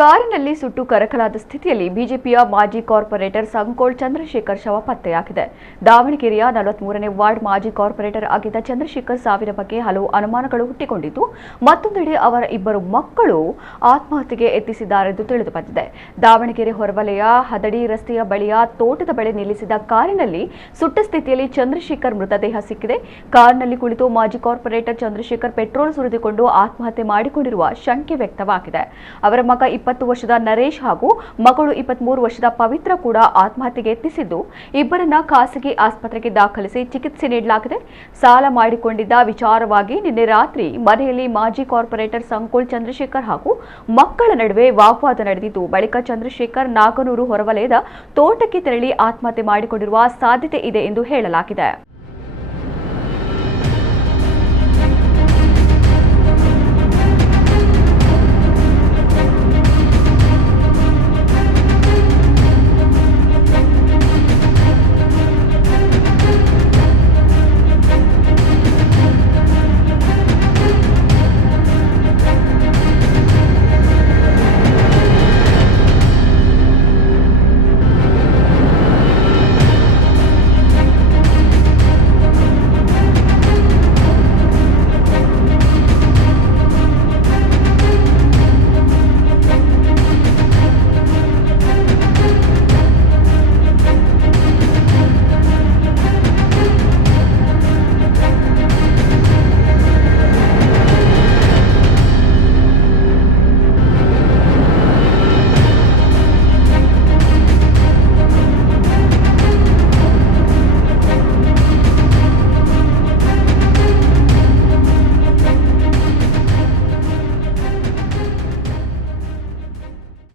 ಕಾರಿನಲ್ಲಿ ಸುಟ್ಟು ಕರಕಲಾದ ಸ್ಥಿತಿಯಲ್ಲಿ ಬಿಜೆಪಿಯ ಮಾಜಿ ಕಾರ್ಪೊರೇಟರ್ ಸಂಕೋಳ್ ಚಂದ್ರಶೇಖರ್ ಶವ ಪತ್ತೆಯಾಗಿದೆ. ದಾವಣಗೆರೆಯ 43ನೇ ವಾರ್ಡ್ ಮಾಜಿ ಕಾರ್ಪೊರೇಟರ್ ಆಗಿದ್ದ ಚಂದ್ರಶೇಖರ್ ಸಾವಿನ ಬಗ್ಗೆ ಹಲವು ಅನುಮಾನಗಳು ಹುಟ್ಟಿಕೊಂಡಿದ್ದು, ಮತ್ತೊಂದೆಡೆ ಅವರ ಇಬ್ಬರು ಮಕ್ಕಳು ಆತ್ಮಹತ್ಯೆಗೆ ಯತ್ನಿಸಿದ್ದಾರೆಂದು ತಿಳಿದು ಬಂದಿದೆ. ದಾವಣಗೆರೆ ಹೊರವಲಯ ಹದಡಿ ರಸ್ತೆಯ ಬಳಿಯ ತೋಟದ ಬಳಿ ನಿಲ್ಲಿಸಿದ ಕಾರಿನಲ್ಲಿ ಸುಟ್ಟ ಸ್ಥಿತಿಯಲ್ಲಿ ಚಂದ್ರಶೇಖರ್ ಮೃತದೇಹ ಸಿಕ್ಕಿದೆ. ಕಾರಿನಲ್ಲಿ ಕುಳಿತು ಮಾಜಿ ಕಾರ್ಪೊರೇಟರ್ ಚಂದ್ರಶೇಖರ್ ಪೆಟ್ರೋಲ್ ಸುರಿದುಕೊಂಡು ಆತ್ಮಹತ್ಯೆ ಮಾಡಿಕೊಂಡಿರುವ ಶಂಕೆ ವ್ಯಕ್ತವಾಗಿದೆ. ಅವರ ಮಗ 20 ವರ್ಷದ ನರೇಶ್ ಹಾಗೂ ಮಗಳು 23 ವರ್ಷದ ಪವಿತ್ರ ಕೂಡ ಆತ್ಮಹತ್ಯೆಗೆ ಯತ್ನಿಸಿದ್ದು, ಇಬ್ಬರನ್ನ ಖಾಸಗಿ ಆಸ್ಪತ್ರೆಗೆ ದಾಖಲಿಸಿ ಚಿಕಿತ್ಸೆ ನೀಡಲಾಗಿದೆ. ಸಾಲ ಮಾಡಿಕೊಂಡಿದ್ದ ವಿಚಾರವಾಗಿ ನಿನ್ನೆ ರಾತ್ರಿ ಮನೆಯಲ್ಲಿ ಮಾಜಿ ಕಾರ್ಪೊರೇಟರ್ ಸಂಕೋಳ್ ಚಂದ್ರಶೇಖರ್ ಹಾಗೂ ಮಕ್ಕಳ ನಡುವೆ ವಾಗ್ವಾದ ನಡೆದಿದ್ದು, ಬಳಿಕ ಚಂದ್ರಶೇಖರ್ ನಾಗನೂರು ಹೊರವಲಯದ ತೋಟಕ್ಕೆ ತೆರಳಿ ಆತ್ಮಹತ್ಯೆ ಮಾಡಿಕೊಂಡಿರುವ ಸಾಧ್ಯತೆ ಇದೆ ಎಂದು ಹೇಳಲಾಗಿದೆ.